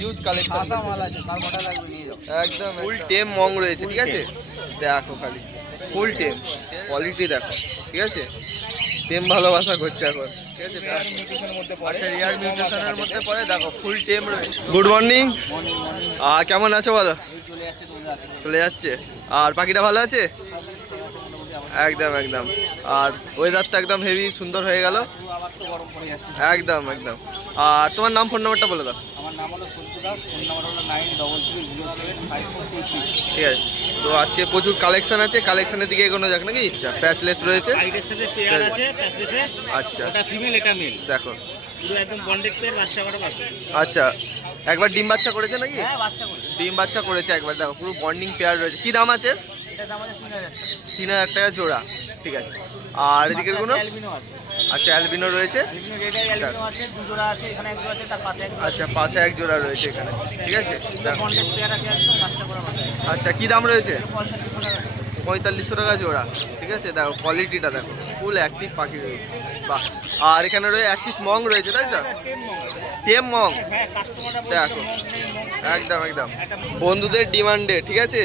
Huge collection মাল আছে, কার কটা লাগবে নিয়ে যাও। একদম ফুল টেম মং রয়েছে, ঠিক আছে। দেখো খালি ফুল টেম কোয়ালিটি দেখো, ঠিক আছে। টেম ভালোবাসা করছে এখন, ঠিক আছে। আচ্ছা রিয়ার মিউটেশনের মধ্যে পড়ে, দেখো ফুল টেম রয়েছে। গুড মর্নিং, কেমন আছো বলো? চলে যাচ্ছে। আর পাখিটা ভালো আছে? একদম একদম। আর ওয়েদারটা একদম হেভি সুন্দর হয়ে গেল, একদম একদম। আর তোমার নাম, ফোন নাম্বারটা বলে দাও। আমার নাম হলো সন্তু দাস, ফোন নাম্বার হলো 93307543। ঠিক আছে। তো আজকে প্রচুর কালেকশন আছে, কালেকশনের দিকে এগোনো যাক নাকি? প্যাচলেস রয়েছে, সাইডের সাথে পেয়ার আছে প্যাসলেসে। আচ্ছা এটা ফিমেল, এটা মেল। দেখো পুরো একদম বন্ডেড পেয়ার, বাচ্চা করা বাচ্চা। আচ্ছা একবার ডিম বাচ্চা করেছে নাকি? হ্যাঁ বাচ্চা করে। ডিম বাচ্চা করেছে একবার, দেখো পুরো বন্ডিং পেয়ার রয়েছে। কি দাম আছে? এটা দাম আছে 3000 টাকা। 3000 টাকা জোড়া, ঠিক আছে। আর এদিকের গুলো? অ্যালবিনো আছে। আচ্ছা অ্যালবিনো রয়েছে, অ্যালবিনো রেড আই অ্যালবিনো আছে, দু জোড়া আছে, এখানে এক জোড়া আছে, তার পাশে এক জোড়া। আচ্ছা পাশে এক জোড়া রয়েছে এখানে, ঠিক আছে। দেখো বন্ডেড পেয়ার আছে একদম বাচ্চা করা বাচ্চা। আচ্ছা কি দাম রয়েছে? 4500 টাকা। 4500 টাকা জোড়া, ঠিক আছে। দেখো কোয়ালিটিটা দেখো, ফুল অ্যাক্টিভ পাখি রয়েছে, বাহ। আর এখানে রয়েছে এক পিস মং রয়েছে, তাই তো? টেম মং, হ্যাঁ কাস্টমাররা বলছে দেখো মং নেই, মং একদম একদম বন্ধুদের ডিমান্ডে, ঠিক আছে।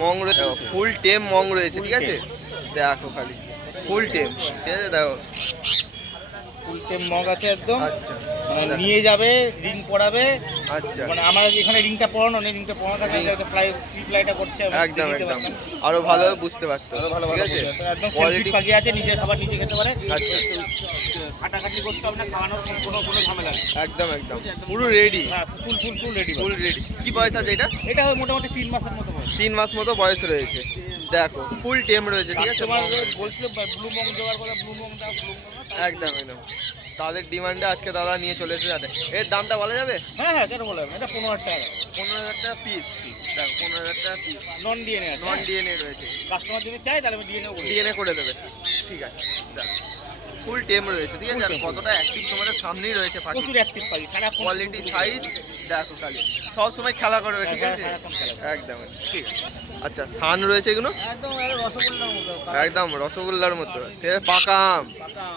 মং রয়েছে, ফুল টেম মং রয়েছে, ঠিক আছে। দেখো খালি ফুল টেম, ঠিক আছে। দেখো ফুল টেম মগ আছে একদম। আচ্ছা নিয়ে যাবে, রিং পরাবে। আচ্ছা মানে আমার এখানে রিংটা পরানো নেই, রিংটা পরানো থাকে ফ্লাই ফ্রি ফ্লাইটা করছে। একদম একদম, আরো ভালো বুঝতে পারতো, ঠিক আছে। একদম কোয়ালিটি সেলফি পাখি আছে, নিজের খাবার নিজে খেতে পারে। আচ্ছা কাটাকাটি করতে হবে না, খাওয়ানোর কোনো ঝামেলা নেই। একদম একদম পুরো রেডি, হ্যাঁ ফুল ফুল ফুল রেডি। Full ready. কি বয়স আছে এটা? এটা মোটামুটি 3 মাসের মতো বয়স। 3 মাস মতো বয়স রয়েছে, দেখো ফুল টেম রয়েছে, ঠিক আছে। তোমার বলছিল ব্লু মং দেওয়ার কথা, ব্লু মং দাও, ব্লু মং দাও। একদম একদম তাদের ডিমান্ডে আজকে দাদা নিয়ে চলে এসেছে। যাতে এর দামটা বলা যাবে? হ্যাঁ হ্যাঁ কেন বললাম, এটা 15,000 টাকা। 15,000 টাকা পিস, দেখো 15,000 টাকা পিস। নন ডিএনএ আছে। নন ডিএনএ রয়েছে, কাস্টমার যদি চায় তাহলে আমি ডিএনএও করি। ডিএনএ করে দেবে, ঠিক আছে। দেখো ফুল টেম রয়েছে, ঠিক আছে। আর কতটা অ্যাক্টিভ তোমাদের সামনেই রয়েছে পাখি, প্রচুর অ্যাক্টিভ পাখি, সারাক্ষণ কোয়ালিটি সাইজ দেখো খালি, সব সময় খেলা করবে, ঠিক আছে। সারাক্ষণ খেলা করে। একদম ঠিক আছে। আচ্ছা সান রয়েছে এগুলো, একদম রসগোল্লার মতো। একদম রসগোল্লার মতো, ঠিক আছে। পাকা আম,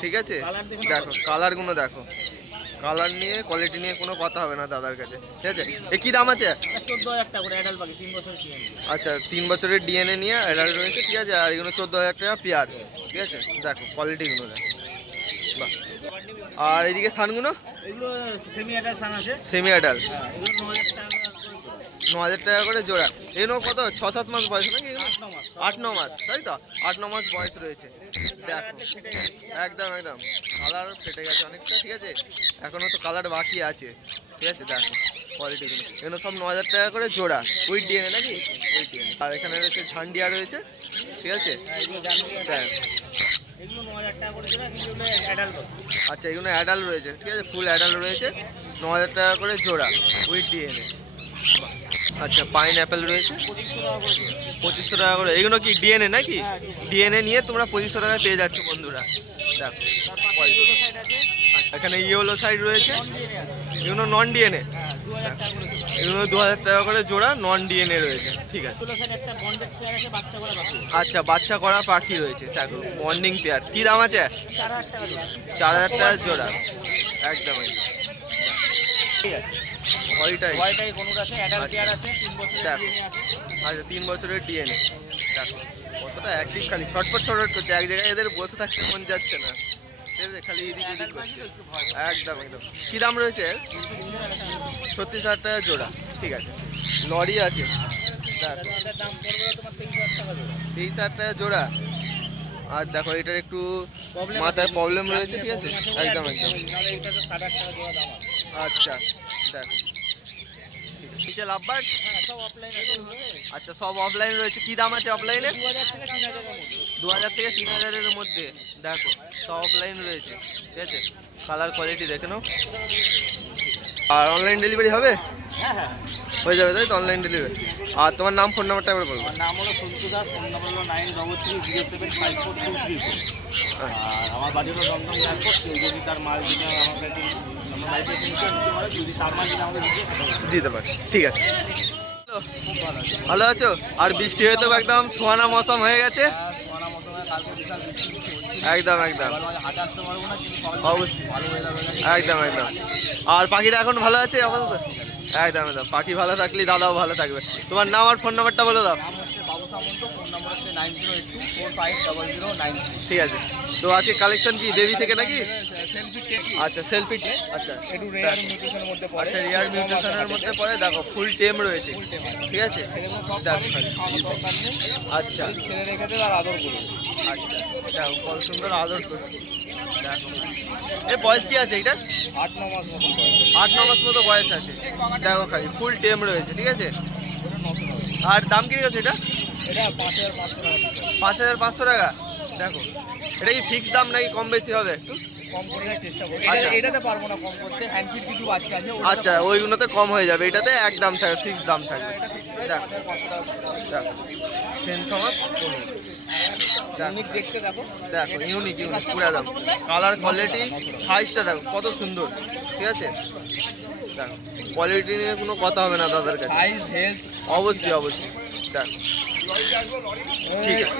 ঠিক আছে। কালার দেখুন, দেখো কালারগুলো দেখো, কালার নিয়ে কোয়ালিটি নিয়ে কোনো কথা হবে না দাদার কাছে, ঠিক আছে। এ কি দাম আছে? 14,000 টাকা করে অ্যাডাল্ট পাখি, 3 বছর কি আছে। আচ্ছা 3 বছরের ডিএনএ নিয়ে অ্যাডাল্ট রয়েছে, ঠিক আছে। আর এগুলো 14,000 টাকা পেয়ার, ঠিক আছে। দেখো কোয়ালিটিগুলো দেখো, বাহ। আর এইদিকে সানগুলো? এগুলো সেমি অ্যাডাল্ট সান আছে। সেমি অ্যাডাল্ট, হ্যাঁ এগুলো 9,000 টাকা করে। 9,000 টাকা করে জোড়া। এগুলো কত 6-7 মাস বয়স নাকি এগুলো? 9 মাস। 8-9 মাস, তাই তো? 8-9 মাস বয়স রয়েছে, দেখো একদম একদম। কালার ফেটে গেছে অনেকটা, ঠিক আছে। এখনো তো কালার বাকি আছে, ঠিক আছে। দেখো কোয়ালিটিগুলো, এগুলো সব 9,000 টাকা করে জোড়া, উইথ ডিএনএ নাকি? With DNA. আর এখানে রয়েছে ঝান্ডিয়া রয়েছে, ঠিক আছে। হ্যাঁ এগুলো জানবি। হ্যাঁ এগুলো 9,000 টাকা করে জোড়া, কিন্তু এগুলো অ্যাডাল্ট পাখি। আচ্ছা এগুলো অ্যাডাল্ট রয়েছে, ঠিক আছে। ফুল অ্যাডাল্ট রয়েছে, 9,000 টাকা করে জোড়া, উইথ ডিএনএ। আচ্ছা পাইন অ্যাপেল রয়েছে 2500 টাকা করে জোড়া। 2500 টাকা করে। এগুলো কি ডিএনএ নাকি? হ্যাঁ, ডিএনএ নিয়ে তোমরা 2500 টাকায় পেয়ে যাচ্ছ বন্ধুরা, দেখো। তার পাশে দুটো সাইড আছে, আচ্ছা, এখানে ইয়েলো সাইড রয়েছে, নন ডিএনএ আছে। এগুলো নন ডিএনএ, হ্যাঁ 2,000 টাকা করে জোড়া। এগুলো 2,000 টাকা করে জোড়া, নন ডিএনএ রয়েছে, ঠিক আছে। দুটো সাইড একটা বন্ডেড পেয়ার আছে, বাচ্চা করে পাখি। আচ্ছা বাচ্চা করা পাখি রয়েছে, দেখো বন্ডিং পেয়ার। কি দাম আছে? 4,000 টাকা জোড়া। 4,000 টাকা জোড়া, একদম একদম। ঠিক আছে। ওইটাই, হোয়াইট আই কোনুর আছে, অ্যাডাল্ট পেয়ার আছে, 3 বছরের দেখো। ডিএনএ আছে। আচ্ছা 3 বছরের ডিএনএ, দেখো কতটা অ্যাক্টিভ, খালি ছটফট ছটফট করছে। এক জায়গায় এদের বসে থাকতে মন যাচ্ছে না, ঠিক আছে। খালি এদিক ওদিক করছে, একদম একদম। কি দাম রয়েছে? 36,000 টাকা জোড়া, ঠিক আছে। লরি আছে, দেখো এটার দাম পড়বে তোমার 23,000 টাকা জোড়া। 23,000 টাকা জোড়া। আর দেখো এটার একটু মাথায় প্রবলেম রয়েছে, ঠিক আছে। একদম একদম, নাহলে এটা তো 7,000 টাকা জোড়া দাম আছে। আচ্ছা দেখো নিচে লাভবার্ড, হ্যাঁ সব অফলাইন আছে। আচ্ছা সব অফলাইন রয়েছে। কি দাম আছে অফলাইনে? 2,000 থেকে 3,000 এর মধ্যে। 2,000 থেকে 3,000 এর মধ্যে, দেখো সব অফলাইন রয়েছে, ঠিক আছে। কালার কোয়ালিটি দেখে নাও। আর অনলাইন ডেলিভারি হবে? হ্যাঁ হ্যাঁ। হয়ে যাবে, তাই তো? Online delivery. আর তোমার নাম, ফোন নাম্বারটা একবার বলবো। আমার নাম হলো সন্তু দাস, ফোন নাম্বার হলো 9330754234। আর আমার বাড়ি হলো দমদম এয়ারপোর্ট। কেউ যদি তার মাল কিনে আমার কাছে আমার বাড়িতে এসে নিতে পারে, যদি তার মাল কিনে আমাকে দিতে সেটা দিতে পারি, ঠিক আছে। ভালো আছো? আর বৃষ্টি হয়ে তো একদম সোয়ানা মৌসুম হয়ে গেছে, সোনা মতো কালকে বিশাল বৃষ্টি হচ্ছিল। একদম একদম, হাঁটা আসতে পারবো না, কিন্তু অবশ্যই ভালো হয়ে যাবে। একদম একদম। আর পাখিটা এখন ভালো আছে আপাতত? একদম একদম, পাখি ভালো থাকলে দাদাও ভালো থাকবে। তোমার নাম আর ফোন নাম্বারটা বলে দাও। নাম হচ্ছে বাবু সামন্ত, ফোন নাম্বার হচ্ছে 9082450009। ঠিক আছে, তো আজকে কালেকশন কি বেবি থেকে নাকি? সেলফি টেক, আচ্ছা সেলফি, আচ্ছা একটু রেয়ার মিউটেশনের মধ্যে পড়ে। আচ্ছা রিয়ার মিউটেশনের মধ্যে পড়ে, দেখো ফুল টেম রয়েছে, ঠিক আছে। দেখো খালি। আচ্ছা ছেলে রেখে দেবে আর আদর করবে। আচ্ছা, দেখো কত সুন্দর আদর করছে। দেখো এ বয়স কি আছে এটা? 8-9 মাস মতো বয়স। 8-9 মাস মতো বয়স আছে। দেখো খালি ফুল টেম রয়েছে, ঠিক আছে। আর দাম কি আছে এটা? এটা 5500 টাকা। 5500 টাকা। দেখো এটা কি ফিক্স দাম নাকি কম বেশি হবে একটু? কম করে চেষ্টা করবো। আচ্ছা। এটাতে পারবো না কম করতে, হ্যান্ড ফিট কিছু বাচ্চা আছে। আচ্ছা ওইগুলোতে কম হয়ে যাবে, এটাতে একদম থাকবে, ফিক্স দাম থাকবে। দেখো দেখো সেন সমাজ ইউনিক দেখতে দেখো। দেখো ইউনিক ইউনিক পুরো দাম, কালার কোয়ালিটি সাইজটা দেখো কত সুন্দর, ঠিক আছে। দেখো কোয়ালিটি নিয়ে কোনো কথা হবে না দাদার কাছে, সাইজ হেলথ অবশ্যই অবশ্যই। দেখো ঠিক আছে।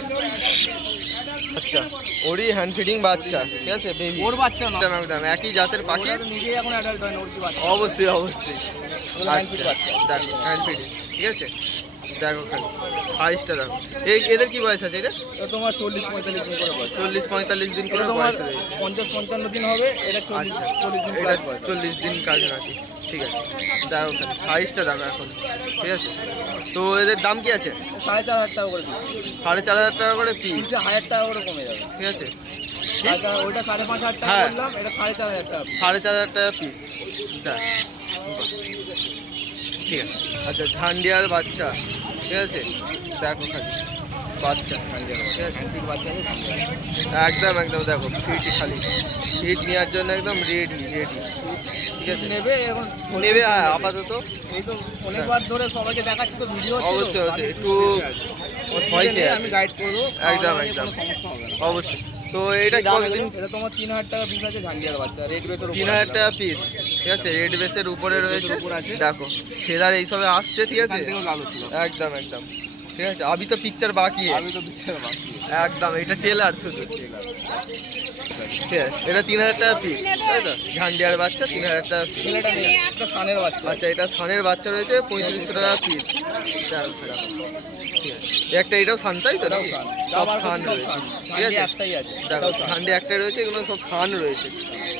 আচ্ছা ওরই হ্যান্ড ফিডিং বাচ্চা, ঠিক আছে বেবি, ওর বাচ্চা না, একদম একদম একই জাতের পাখি, ওরা তো নিজেই এখন অ্যাডাল্ট হয় না, ওর কি বাচ্চা? অবশ্যই অবশ্যই। ওগুলো হ্যান্ড ফিট বাচ্চা। দেখো হ্যান্ড ফিডিং, ঠিক আছে। দেখো খালি সাইজটা দেখো। এদের কি বয়স আছে এটা? তো তোমার 40-45 দিন করে বয়স। 40-45 দিন করে এটা তোমার বয়স রয়েছে। 50-55 দিন হবে, এটা 40 আচ্ছা 40 দিন এটা প্লাস বয়স। 40 দিন কাজ নাকি, ঠিক আছে। দেখো খালি সাইজটা দেখো এখন, ঠিক আছে। তো এদের দাম কি আছে? 4500 টাকা করে দিচ্ছি। 4500 টাকা করে পিস, পিসে 1000 টাকা করে কমে যাবে। ঠিক আছে। ওইটা 5500 টাকা হ্যাঁ। বললাম, এটা 4500 টাকা piece। 4500 টাকা পিস, দেখ ঠিক আছে। আচ্ছা ঝান্ডিয়ার বাচ্চা, ঠিক আছে। দেখো খালি বাচ্চা, ঠিক আছে। হ্যান্ড ফিট বাচ্চা আছে। একদম একদম দেখো ফিট, খালি ফিট নেওয়ার জন্য একদম রেডি রেডি, ঠিক আছে। নেবে এখন নেবে আপাতত, এই তো অনেকবার ধরে সবাইকে দেখাচ্ছি তো ভিডিও, অবশ্যই অবশ্যই একটু ভয়তে আমি আছে। গাইড করবো, একদম, তাহলে একদম। কোনো সমস্যা হবে না। অবশ্যই। তো এটা কতদিন? এটা তোমার 3000 টাকা পিস আছে ঝান্ডিয়ার বাচ্চা, রেড রেটের উপর 3000 টাকা পিস, ঠিক আছে। রেড বেসের উপরে রয়েছে, উপর আছে। দেখো ফেদার এইসবে আসছে, ঠিক আছে। থেকেও লালু ছিল। একদম একদম, ঠিক আছে। আবি তো পিকচার বাকি আমি তো দিচ্ছি না বাকি। একদম, এটা টেলার শুধু, ঠিক আছে। এটা 3000 টাকা পিস, তাই তো। ঝান্ডিয়ার বাচ্চা 3000 টাকা পিস। ছেলেটা নেই, একটা সানের বাচ্চা। আচ্ছা এটা সানের বাচ্চা রয়েছে 3500 টাকা পিস। একটা এটাও সান, তাই তো নাকি? সব সান রয়েছে, ঠিক আছে। একটাই আছে। দেখো ঝান্ডি একটাই রয়েছে, এগুলো সব সান রয়েছে।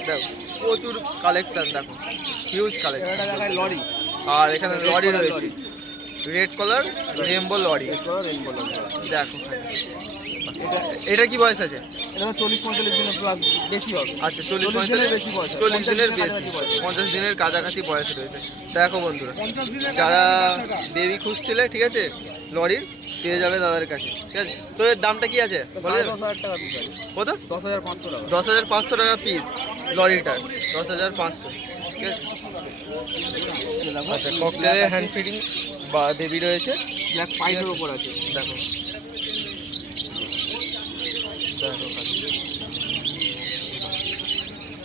দেখো প্রচুর কালেকশন, দেখো হিউজ কালেকশন। ছেলেটা দেখায় লরি। আর এখানে লরি রয়েছে, red colour rainbow lorry, rainbow lorry. দেখো এটা কি বয়স আছে? এটা 40-45 দিনের প্লাস বেশি হবে। আচ্ছা 40 40 দিনের বেশি বয়স। 40 দিনের 50 বেশি, দিনের কাছাকাছি বয়স। 50 দিনের কাছাকাছি বয়স রয়েছে। দেখো বন্ধুরা, 50 দিনের যারা বেবি খুঁজছিলে, ঠিক আছে, লরির পেয়ে যাবে দাদার কাছে, ঠিক আছে। তো এর দামটা কি আছে বলে দেবে? 10,000 টাকা পিস আছে। কত? 10,500 টাকা। 10,500 টাকা পিস লরিটার, 10,500, ঠিক আছে। আচ্ছা ককটেলে হ্যান্ড ফিডিং বা বেবি রয়েছে, ব্ল্যাক পাইপের উপর আছে। দেখো দেখো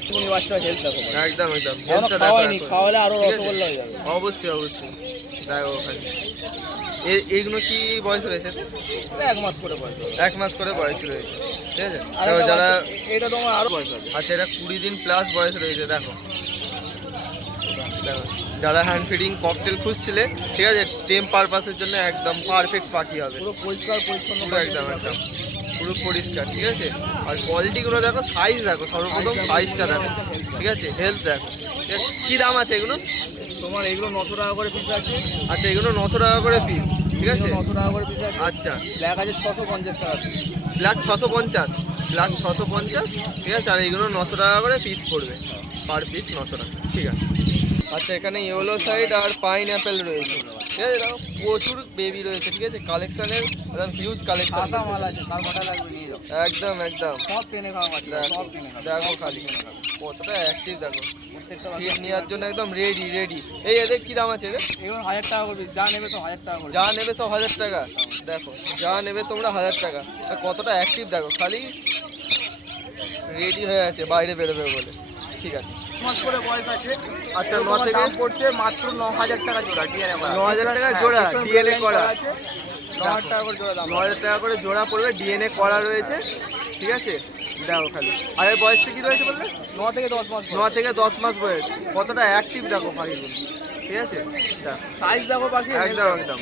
কোন বাচ্চা হেলথ দেখো। একদম একদম এখনো হেলথটা দেখো খাওয়াইনি, এখন। খাওয়ালে আরো ঠিক আছে? রসগোল্লা হয়ে যাবে। অবশ্যই অবশ্যই, দেখো ওখানে এইগুলো কি বয়স রয়েছে? এটা 1 মাস করে বয়স হবে। 1 মাস করে বয়স রয়েছে, ঠিক আছে। আর তো একটা যারা বাচ্চা, এটা তোমার আরো বয়স হবে। আচ্ছা এটা 20 দিন প্লাস বয়স রয়েছে, দেখো দেখো। যারা হ্যান্ড ফিডিং ককটেল খুঁজছিলে, ঠিক আছে, টেম পারপাসের জন্য একদম পারফেক্ট পাখি হবে, পুরো পরিষ্কার পরিচ্ছন্ন পুরো একদম একদম পুরো পরিষ্কার, ঠিক আছে। আর কোয়ালিটিগুলো দেখো, সাইজ দেখো, সর্বপ্রথম সাইজটা দেখো, ঠিক আছে। হেলথ দেখো, ঠিক আছে। কি দাম আছে এগুলো? তোমার এগুলো 900 টাকা করে পিস আছে। আচ্ছা এগুলো 900 টাকা করে পিস, ঠিক আছে। 900 টাকা করে পিস আছে। আচ্ছা ব্ল্যাক আছে 650 টাকা পিস। ব্ল্যাক 650, ব্ল্যাক 650, ঠিক আছে। আর এইগুলো 900 টাকা করে পিস পড়বে, পার পিস 900 টাকা, ঠিক আছে। আচ্ছা এখানে ইয়েলো সাইড আর পাইন অ্যাপেল রয়েছে, ঠিক আছে। দেখো প্রচুর বেবি রয়েছে, ঠিক আছে। কালেকশনের একদম হিউজ কালেকশন, কাঁচা মাল আছে, তার কটা লাগবে নিয়ে যাও। একদম একদম। সব কিনে খাওয়া আছে, দেখো সব কিনে খাওয়া। দেখো খালি কতটা অ্যাক্টিভ, দেখো প্রত্যেকটা ফিট নেওয়ার জন্য একদম রেডি রেডি। এই এদের কি দাম আছে এদের? এগুলো 1000 টাকা করে পিস, যা নেবে তো 1000 টাকা করে। যা নেবে সব 1000 টাকা, দেখো যা নেবে তোমরা 1000 টাকা। আর কতটা অ্যাক্টিভ দেখো, খালি রেডি হয়ে আছে বাইরে বেরোবে বলে, ঠিক আছে। 1 মাস করে বয়স আছে। আচ্ছা এগুলো 9 তোমার থেকে দাম পড়ছে মাত্র 9000 টাকা জোড়া, ডিএনএ করা। 9000 টাকা জোড়া, হ্যাঁ, ডিএনএ করা আছে। 9000 টাকা করে জোড়া দাম। 9000 টাকা করে জোড়া পড়বে, ডিএনএ করা রয়েছে, ঠিক আছে। দেখো খালি। আর এর বয়সটা কি রয়েছে বললে? 9 থেকে 10 মাস। 9 থেকে 10 মাস বয়স। কতটা অ্যাক্টিভ দেখো পাখিগুলো, ঠিক আছে দেখ সাইজ দেখো বাকি একদম একদম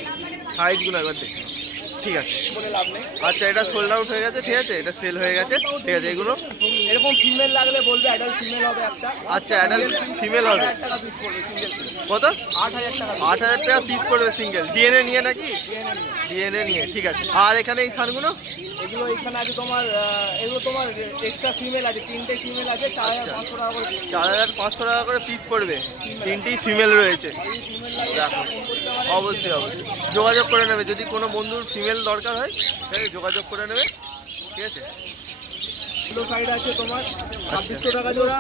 সাইজগুলো একবার দেখ ঠিক আছে বলে লাভ নেই। আচ্ছা এটা সোল্ড আউট হয়ে গেছে ঠিক আছে এটা সেল হয়ে গেছে ঠিক আছে এগুলো এরকম ফিমেল লাগলে বলবে, অ্যাডাল্ট ফিমেল হবে একটা। আচ্ছা অ্যাডাল্ট ফিমেল হবে 8,000 টাকা পিস পড়বে সিঙ্গেল। কত 8,000 টাকা 8,000 টাকা পিস পড়বে সিঙ্গেল ডিএনএ নিয়ে নাকি ডিএনএ নিয়ে। ডিএনএ নিয়ে ঠিক আছে আর এখানে এই সানগুলো এগুলো এখানে আছে তোমার এগুলো তোমার এক্সট্রা ফিমেল আছে, 3টে ফিমেল আছে, 4,500 টাকা করে piece। 4,500 টাকা করে পিস পড়বে তিনটেই ফিমেল রয়েছে দেখো অবশ্যই অবশ্যই যোগাযোগ করে নেবে যদি কোনো বন্ধুর ফিমেল দরকার হয় তাহলে যোগাযোগ করে নেবে ঠিক আছে এগুলো সাইড আছে তোমার 2,600 টাকা জোড়া,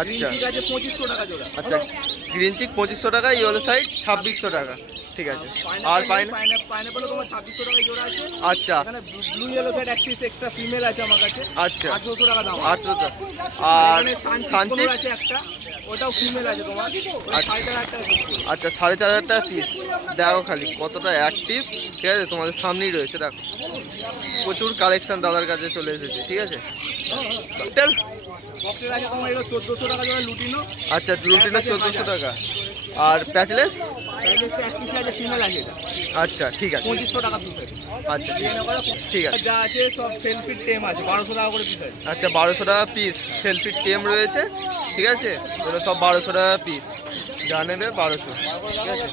আচ্ছা ঠিক আছে 2,500 টাকা জোড়া। আচ্ছা গ্রিন চিক 2,500 টাকা ইয়েলো সাইড 2,600 টাকা ঠিক আছে আর পাইনাপেলও তোমার 2,600 টাকা জোড়া আছে। আচ্ছা এখানে ব্লু ইয়েলো সাইড এক পিস এক্সট্রা ফিমেল আছে আমার কাছে, আচ্ছা 800 টাকা দাম। 800 টাকা আর সানচিক আছে একটা, ওটাও ফিমেল আছে তোমার, 4,500 টাকা piece পড়বে। আচ্ছা 4,500 টাকা পিস দেখো খালি কতটা অ্যাক্টিভ ঠিক আছে তোমাদের সামনেই রয়েছে দেখো প্রচুর কালেকশন দাদার কাছে চলে এসেছে ঠিক আছে টেল বক্সের আছে তোমার এগুলো 1,400 টাকা জোড়া লুটিনো। আচ্ছা রুটিনের 1,400 টাকা আর প্যাচলেস প্যাকেজটা এক পিস আছে, ফিমেল আছে এটা আচ্ছা ঠিক আছে 2,500 টাকা পিস আছে। আচ্ছা ঠিক আছে যা আছে সব সেলফিট টেম আছে, 1,200 টাকা করে পিস আছে। আচ্ছা 1,200 টাকা পিস সেলফি টেম রয়েছে ঠিক আছে এগুলো সব 1,200 টাকা পিস যা নেবে 1,200 ঠিক আছে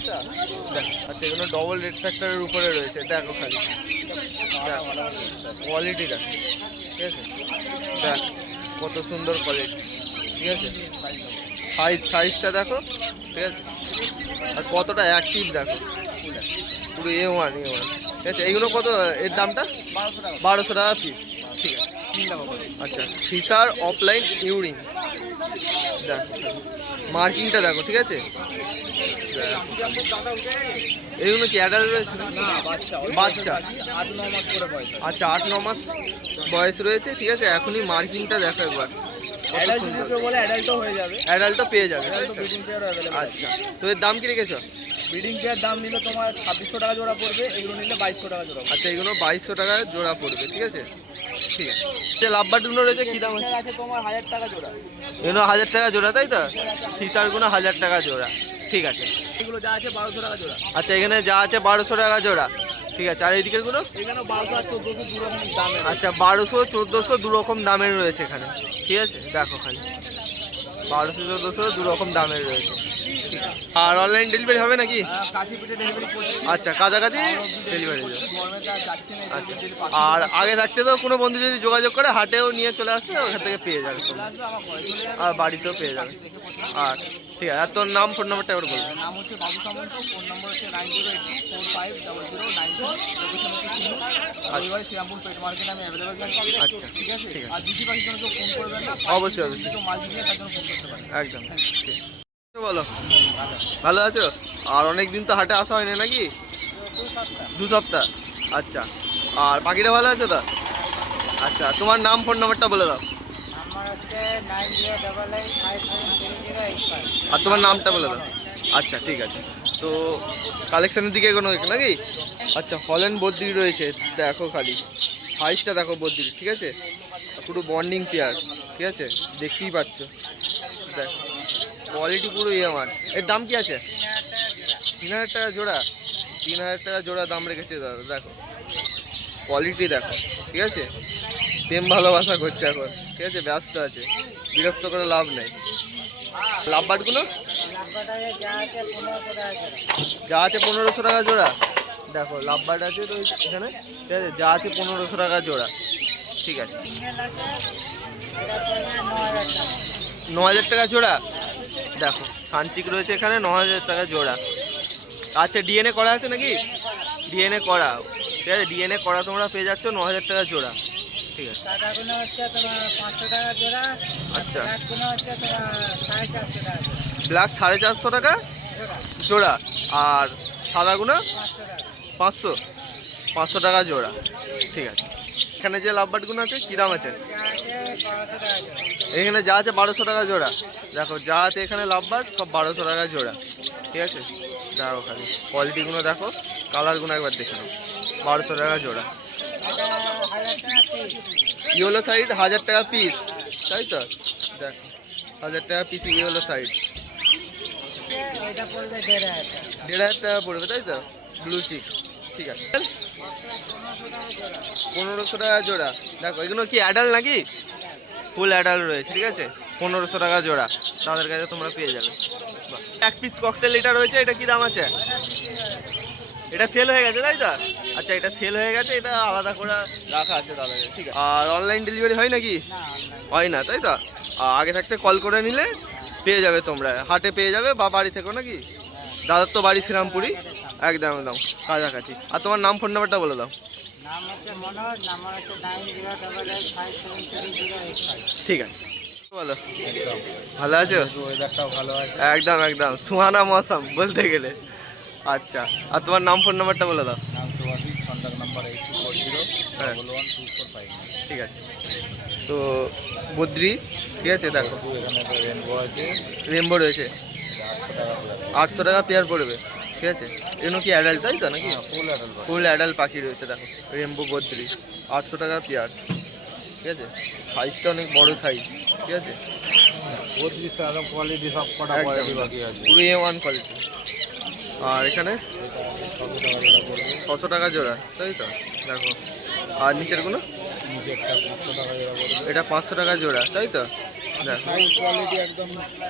দেখ আচ্ছা এগুলো ডবল রেড ফ্যাক্টরের উপরে রয়েছে দেখো খালি দেখ কোয়ালিটিটা ঠিক আছে দেখ কত সুন্দর কোয়ালিটি ঠিক আছে সাইজটা দেখো ঠিক আছে আর কতটা অ্যাক্টিভ দেখো পুরো A1 ঠিক আছে এইগুলো কত এর দামটা 1,200 টাকা পিস ঠিক আছে আচ্ছা ফিশার অফলাইন ইউরিন দেখো মার্কিংটা দেখো ঠিক আছে এইগুলো কি অ্যাডাল্ট রয়েছে না না বাচ্চা বাচ্চা 8-9 মাস করে বয়স। আচ্ছা 8-9 মাস বয়স রয়েছে ঠিক আছে এখনই মার্কিংটা দেখো একবার কত অ্যাডাল্ট সুন্দর যদি বলে অ্যাডাল্টও হয়ে যাবে, অ্যাডাল্টও পেয়ে যাবে তাই তো? ব্রিডিং পেয়ারও অ্যাভেলেবল আছে। আচ্ছা তো এর দাম কি রেখেছো ব্রিডিং পেয়ার দাম নিলে তোমার 2,600 টাকা জোড়া পড়বে, এগুলো নিলে 2,200 টাকা জোড়া পড়বে। আচ্ছা এগুলো 2,200 টাকা জোড়া পড়বে ঠিক আছে ঠিক আছে যে লাভবারগুলো রয়েছে কী দাম আছে পেয়ার আছে তোমার 1,000 টাকা জোড়া, এগুলো 1,000 টাকা জোড়া তাই তো ফিশারগুলো 1,000 টাকা জোড়া ঠিক আছে এগুলো যা আছে 1,200 টাকা জোড়া। আচ্ছা এখানে যা আছে 1,200 টাকা জোড়া ঠিক আছে আর এইদিকেরগুলো এখানে 1,200 আর 1,400 দু রকম দামে। আচ্ছা 1,200 1,400 দু রকম দামের রয়েছে এখানে ঠিক আছে দেখো খালি 1,200 1,400 দু রকম দামের রয়েছে ঠিক আছে আর অনলাইন ডেলিভারি হবে নাকি কাশি পিঠে ডেলিভারি করছি, আচ্ছা কাছাকাছি ডেলিভারি দেবে গরমে তো আর যাচ্ছে না, আচ্ছা যদি আর আগে থাকতে তো কোনো বন্ধু যদি যোগাযোগ করে হাটেও নিয়ে চলে আসবে ওখান থেকে পেয়ে যাবে আসবে আমার ঘরে চলে যাবে। আর বাড়িতেও পেয়ে যাবে আর ঠিক আছে আর তোর নাম ফোন নাম্বারটা একবার বলবো নাম হচ্ছে বাবু সামন্ত, ফোন নম্বর হচ্ছে 9082450009। রবিবারে শ্রীরামপুর পেট মার্কেট আমি অ্যাভেলেবল থাকি, আচ্ছা ঠিক আছে। ঠিক আছে আর দুটি পাখির জন্য কেউ ফোন করবেন না, অবশ্যই অবশ্যই তো মাল দিলে তার জন্য ফোন করতে পারেন। একদম ঠিক বলো ভালো আছো আর অনেক দিন তো হাটে আসা হয়নি নাকি 2 সপ্তাহ আচ্ছা আর পাখিটা ভালো আছে তো আচ্ছা তোমার নাম ফোন নাম্বারটা বলে দাও আমার হচ্ছে 9088573085। আর তোমার নামটা বলে দাও আচ্ছা ঠিক আছে তো কালেকশনের দিকে কোনো নাকি আচ্ছা হল্যান্ড বদ্রি রয়েছে দেখো খালি সাইজটা দেখো বদ্রি ঠিক আছে পুরো বন্ডিং পেয়ার ঠিক আছে দেখতেই পাচ্ছ দেখো কোয়ালিটি পুরো আমার এর দাম কি আছে 3,000 টাকা জোড়া 3,000 টাকা জোড়া দাম রেখেছে দাদা দেখো কোয়ালিটি দেখো ঠিক আছে প্রেম ভালোবাসা করছে এখন ঠিক আছে ব্যস্ত আছে বিরক্ত করে লাভ নেই লাভবারগুলো যা আছে 1,500 টাকা জোড়া দেখো লাভবার্ড আছে তো এখানে ঠিক আছে যা আছে 1,500 টাকা জোড়া ঠিক আছে 9,000 টাকা জোড়া দেখো সানচিক রয়েছে এখানে 9,000 টাকা জোড়া আচ্ছা ডিএনএ করা আছে নাকি ডিএনএ করা ঠিক আছে ডিএনএ করা তোমরা পেয়ে যাচ্ছ 9,000 টাকা জোড়া ঠিক আছে আচ্ছা ব্ল্যাক 450 টাকা জোড়া আর সাদাগুলো 500 টাকা জোড়া ঠিক আছে এখানে যে লাভবার্ডগুলো আছে কী দাম আছে এখানে যা আছে 1,200 টাকা জোড়া দেখো যা আছে এখানে লাভবার্ড সব 1,200 টাকা জোড়া ঠিক আছে দেখো খালি কোয়ালিটিগুলো দেখো কালারগুলো একবার দেখে নাও 1,200 টাকা জোড়া ইয়েলো সাইড 1,000 টাকা পিস তাই তো দেখো 1,000 টাকা পিস ইয়েলো সাইড 1,500 টাকা পড়বে তাই তো? ব্লু চিক, ঠিক আছে। 1500 টাকা জোড়া। দেখো এগুলো কি অ্যাডাল্ট নাকি? ফুল অ্যাডাল্ট রয়েছে, ঠিক আছে। 1500 টাকা জোড়া তাদের কাছে তোমরা পেয়ে যাবে। এক পিস ককটেল এটা রয়েছে, এটা কি দাম আছে? এটা সেল হয়ে গেছে তাই তো? আচ্ছা, এটা সেল হয়ে গেছে, এটা আলাদা করে রাখা আছে তাদের কাছে, ঠিক আছে। আর অনলাইন ডেলিভারি হয় নাকি? হয় না তাই তো? আগে থাকতে কল করে নিলে পেয়ে যাবে তোমরা, হাটে পেয়ে যাবে বা বাড়ি থেকেও নাকি? দাদার তো বাড়ি শ্রীরামপুরি, একদম একদম কাছাকাছি। আর তোমার নাম ফোন নাম্বারটা বলে দাও। ঠিক আছে, বলো। ভালো আছো? ওয়েদারটাও ভালো আছে। একদম একদম সুহানা মৌসুম বলতে গেলে। আচ্ছা, আর তোমার নাম ফোন নাম্বারটা বলে দাও। নাম সুভাষিস, কন্ট্যাক্ট নাম্বার 8240 ঠিক আছে। তো বদ্রি, ঠিক আছে। দেখো এখানে একটা রেনবো আছে, রেমবো রয়েছে, 800 টাকা 800 টাকা পেয়ার পড়বে, ঠিক আছে। এগুলো কি অ্যাডাল্ট তাই তো নাকি? Full adult. ফুল অ্যাডাল্ট পাখি রয়েছে, দেখো রেমবো বদ্রি 800 টাকা পেয়ার, ঠিক আছে। সাইজটা অনেক বড় সাইজ, ঠিক আছে। বদ্রি একদম কোয়ালিটি, সব কটা একদম কোয়ালিটি বাকি আছে। পুরো A1 কোয়ালিটি। আর এখানে 600 টাকা জোড়া তাই তো? দেখো, আর নিচেরগুলো নিচে একটা 500 টাকা জোড়া পড়বে। এটা 500 টাকা জোড়া তাই তো? দেখো সাইজ কোয়ালিটি একদম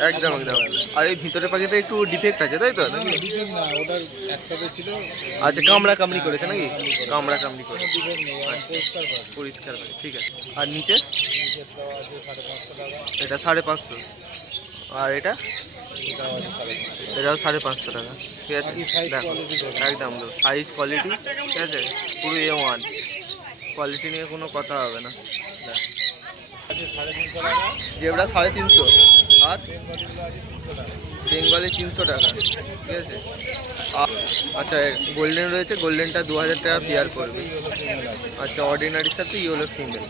একদম একদম। আর এই ভিতরের পাখিটা একটু ডিফেক্ট আছে তাই তো নাকি? ডিফেক্ট না, ওটার একসাথে ছিল। আচ্ছা, কামড়া কামড়ি করেছে নাকি? কামড়া কামড়ি করে, ডিফেক্ট নেই, পরিষ্কার পাবে। পরিষ্কার পাখি, ঠিক আছে। আর নিচে নিচের দেওয়া আছে 550 টাকা, এটা 550, আর এটা এটাও আছে 550। এটাও 550 টাকা, ঠিক আছে। দেখো একদম সাইজ কোয়ালিটি, ঠিক আছে। পুরো A1 কোয়ালিটি নিয়ে কোনো কথা হবে না। আছে 350 টাকা, জেবরা 350, আর বেঙ্গলিগুলো আছে 300 টাকা। বেঙ্গলি 300 টাকা, ঠিক আছে। আচ্ছা, গোল্ডেন রয়েছে, গোল্ডেনটা 2000 টাকা পেয়ার পড়বে। আচ্ছা, অর্ডিনারির সাথে ইয়েলো ফিমেল,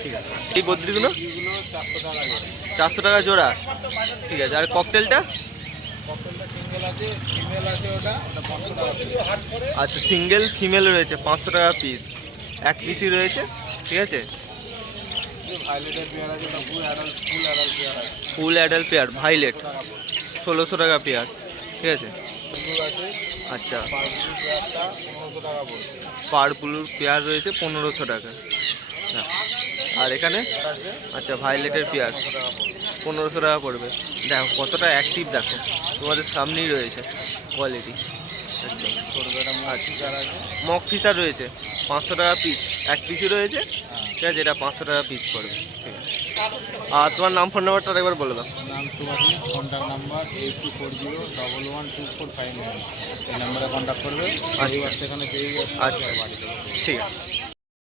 ঠিক আছে। এই বদ্রিগুলো এগুলো 400 টাকা জোড়া। 400 টাকা জোড়া, ঠিক আছে। আর ককটেলটা? ককটেলটা সিঙ্গেল আছে, ফিমেল আছে, ওটা 500 টাকা পিস। আচ্ছা, সিঙ্গেল ফিমেল রয়েছে 500 টাকা পিস, এক পিসই রয়েছে, ঠিক আছে। ভাইলেটের পেয়ার আছে, ওটা ফুল অ্যাডাল্ট পেয়ার আছে, ফুল অ্যাডাল্ট পেয়ার ভাইলেট 1600 টাকা পেয়ার, ঠিক আছে। ব্লু আছে, আচ্ছা, পারপুল পেয়ারটা 1500 টাকা পড়বে। পার্পলুর পেয়ার রয়েছে 1500 টাকা। হ্যাঁ। আর এখানে আছে আচ্ছা, ভাইলেটের পেয়ার 500 টাকা পড়বে। 1500 টাকা পড়বে। দেখো কতটা অ্যাক্টিভ, দেখো তোমাদের সামনেই রয়েছে কোয়ালিটি একদম। করবে এটা মাছি কার আছে। মক ফিশার রয়েছে 500 টাকা পিস, এক পিসই রয়েছে, ঠিক আছে। এটা 500 টাকা পিস পড়বে, ঠিক আছে। আর তোমার নাম ফোন নাম্বারটা একবার বলে দাও। নাম সুভাষিস, কন্ট্যাক্ট নাম্বার 8240 112599। এই নাম্বারে কন্ট্যাক্ট করবে। আচ্ছা। সেখানে পেয়ে যাচ্ছে আচ্ছা, বাড়িতে। ঠিক আছে।